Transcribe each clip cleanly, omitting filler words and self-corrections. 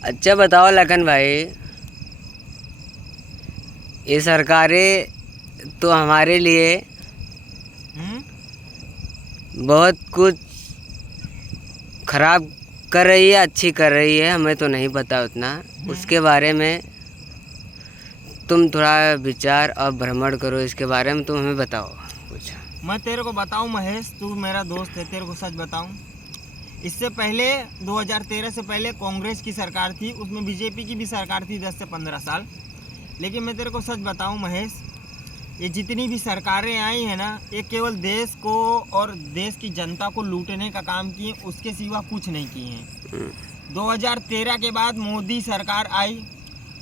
अच्छा बताओ लगन भाई, ये सरकारें तो हमारे लिए हम्म। बहुत कुछ खराब कर रही है, अच्छी कर रही है, हमें तो नहीं पता उतना। हम्म। उसके बारे में तुम थोड़ा विचार और भ्रमण करो, इसके बारे में तुम हमें बताओ कुछ। मैं तेरे को बताऊं महेश, तू मेरा दोस्त है, तेरे को सच बताऊं। इससे पहले 2013 से पहले कांग्रेस की सरकार थी, उसमें बीजेपी की भी सरकार थी 10 से 15 साल। लेकिन मैं तेरे को सच बताऊं महेश, ये जितनी भी सरकारें आई हैं ना, ये केवल देश को और देश की जनता को लूटने का काम किए, उसके सिवा कुछ नहीं किए हैं। 2013 के बाद मोदी सरकार आई,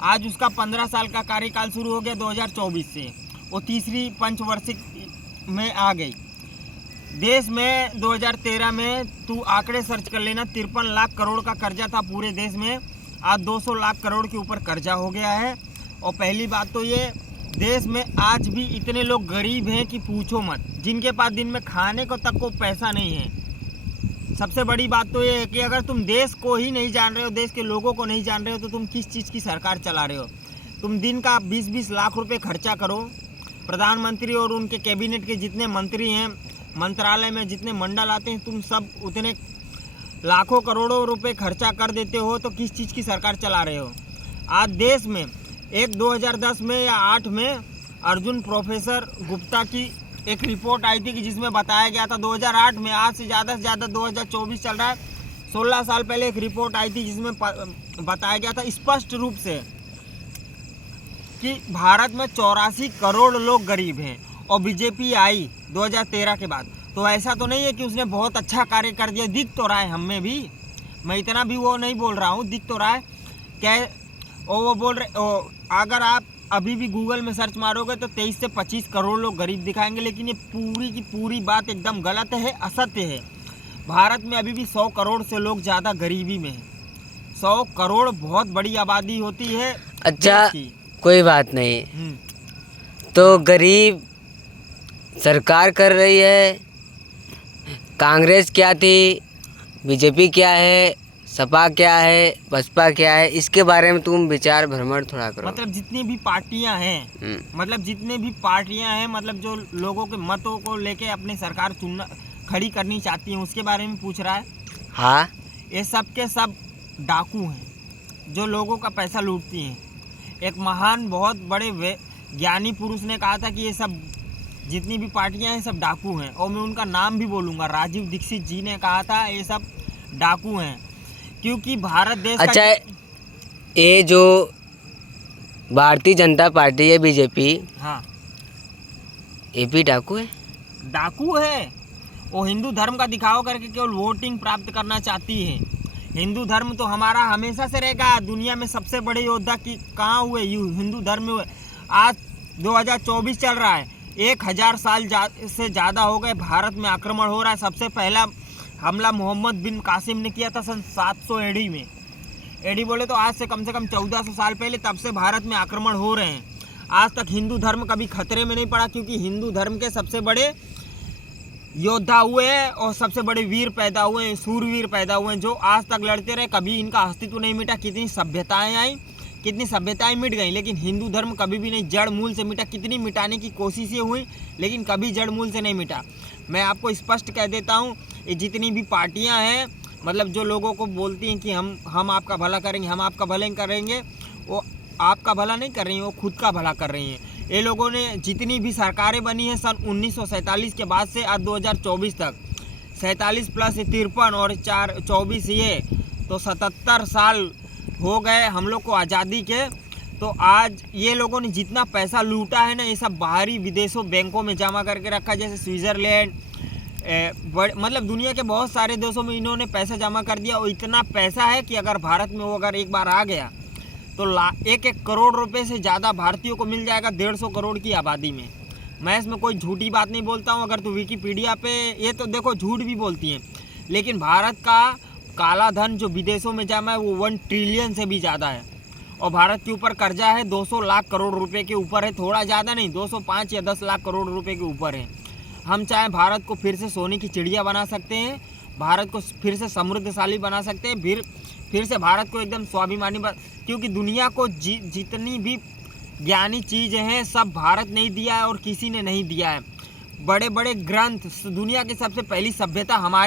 आज उसका 15 साल का कार्यकाल शुरू हो गया 2024 से, वो तीसरी पंचवार्षिक में आ गई। देश में 2013 में तू आंकड़े सर्च कर लेना, 53 लाख करोड़ का कर्जा था पूरे देश में, आज 200 लाख करोड़ के ऊपर कर्जा हो गया है। और पहली बात तो ये, देश में आज भी इतने लोग गरीब हैं कि पूछो मत, जिनके पास दिन में खाने को तक को पैसा नहीं है। सबसे बड़ी बात तो ये है कि अगर तुम देश को ही नहीं जान रहे हो, देश के लोगों को नहीं जान रहे हो, तो तुम किस चीज़ की सरकार चला रहे हो। तुम दिन का 20-20 लाख रुपए खर्चा करो, प्रधानमंत्री और उनके कैबिनेट के जितने मंत्री हैं, मंत्रालय में जितने मंडल आते हैं, तुम सब उतने लाखों करोड़ों रुपए खर्चा कर देते हो, तो किस चीज़ की सरकार चला रहे हो। आज देश में एक 2010 में या 8 में अर्जुन प्रोफेसर गुप्ता की एक रिपोर्ट आई थी कि जिसमें बताया गया था 2008 में, आज से ज़्यादा 2024 चल रहा है, 16 साल पहले एक रिपोर्ट आई थी जिसमें बताया गया था स्पष्ट रूप से कि भारत में 84 करोड़ लोग गरीब हैं। और बीजेपी आई 2013 के बाद, तो ऐसा तो नहीं है कि उसने बहुत अच्छा कार्य कर दिया, दिख तो रहा है हमें भी, मैं इतना भी वो नहीं बोल रहा हूँ, दिख तो रहा है क्या। और वो बोल रहे, अगर आप अभी भी गूगल में सर्च मारोगे तो 23 से 25 करोड़ लोग गरीब दिखाएंगे, लेकिन ये पूरी की पूरी बात एकदम गलत है, असत्य है। भारत में अभी भी 100 करोड़ से लोग ज़्यादा गरीबी में है। 100 करोड़ बहुत बड़ी आबादी होती है। अच्छा कोई बात नहीं, तो हाँ। गरीब सरकार कर रही है, कांग्रेस क्या थी, बीजेपी क्या है, सपा क्या है, बसपा क्या है, इसके बारे में तुम विचार भ्रमण थोड़ा करो। मतलब जितनी भी पार्टियां हैं, मतलब जितने भी पार्टियां हैं, मतलब जो लोगों के मतों को लेके अपनी सरकार चुनना खड़ी करनी चाहती हैं, उसके बारे में पूछ रहा है। हाँ, ये सब के सब डाकू हैं, जो लोगों का पैसा लूटती हैं। एक महान बहुत बड़े ज्ञानी पुरुष ने कहा था कि ये सब जितनी भी पार्टियां हैं सब डाकू हैं, और मैं उनका नाम भी बोलूँगा, राजीव दीक्षित जी ने कहा था ये सब डाकू हैं, क्योंकि भारत देश अच्छा का ये जो भारतीय जनता पार्टी है बीजेपी, हाँ, ये भी डाकू है। डाकू है। वो हिंदू धर्म का दिखावा करके केवल वोटिंग प्राप्त करना चाहती है। हिंदू धर्म तो हमारा हमेशा से रहेगा। दुनिया में सबसे बड़े योद्धा की कहाँ हुए, हिंदू धर्म में हुए। आज 2024 चल रहा है, 1000 साल से ज़्यादा हो गए भारत में आक्रमण हो रहा है। सबसे पहला हमला मोहम्मद बिन कासिम ने किया था सन 700 एडी में। एडी बोले तो आज से कम 1400 साल पहले, तब से भारत में आक्रमण हो रहे हैं। आज तक हिंदू धर्म कभी खतरे में नहीं पड़ा, क्योंकि हिंदू धर्म के सबसे बड़े योद्धा हुए हैं और सबसे बड़े वीर पैदा हुए हैं, सूरवीर पैदा हुए हैं, जो आज तक लड़ते रहे, कभी इनका अस्तित्व नहीं मिटा। कितनी सभ्यताएं आई, कितनी सभ्यताएं मिट गई, लेकिन हिंदू धर्म कभी भी नहीं जड़ मूल से मिटा। कितनी मिटाने की कोशिशें हुई, लेकिन कभी जड़ मूल से नहीं मिटा। मैं आपको स्पष्ट कह देता हूँ, ये जितनी भी पार्टियाँ हैं, मतलब जो लोगों को बोलती हैं कि हम आपका भला करेंगे, हम आपका भला करेंगे, वो आपका भला नहीं कर रही हैं, वो खुद का भला कर रही हैं। ये लोगों ने जितनी भी सरकारें बनी हैं सन 1947 के बाद से आज 2024 तक, 47 प्लस 53 और 24 ये, तो 77 साल हो गए हम लोग को आज़ादी के। तो आज ये लोगों ने जितना पैसा लूटा है ना, ये सब बाहरी विदेशों बैंकों में जमा करके रखा, जैसे स्विट्ज़रलैंड, मतलब दुनिया के बहुत सारे देशों में इन्होंने पैसा जमा कर दिया। और इतना पैसा है कि अगर भारत में वो अगर एक बार आ गया तो 1 करोड़ रुपए से ज़्यादा भारतीयों को मिल जाएगा 150 करोड़ की आबादी में। मैं इसमें कोई झूठी बात नहीं बोलता हूँ। अगर तो विकिपीडिया पे ये तो देखो झूठ भी बोलती हैं, लेकिन भारत का काला धन जो विदेशों में जमा है वो 1 ट्रिलियन से भी ज़्यादा है। और भारत के ऊपर कर्जा है 200 लाख करोड़ रुपए के ऊपर है, थोड़ा ज़्यादा नहीं, 205 या 10 लाख करोड़ रुपए के ऊपर है। हम चाहे भारत को फिर से सोने की चिड़िया बना सकते हैं, भारत को फिर से समृद्धशाली बना सकते हैं, फिर से भारत को एकदम स्वाभिमानी क्योंकि दुनिया को जितनी भी ज्ञानी चीज़ें हैं सब भारत ने ही दिया है और किसी ने नहीं दिया है। बड़े बड़े ग्रंथ, दुनिया की सबसे पहली सभ्यता हमारी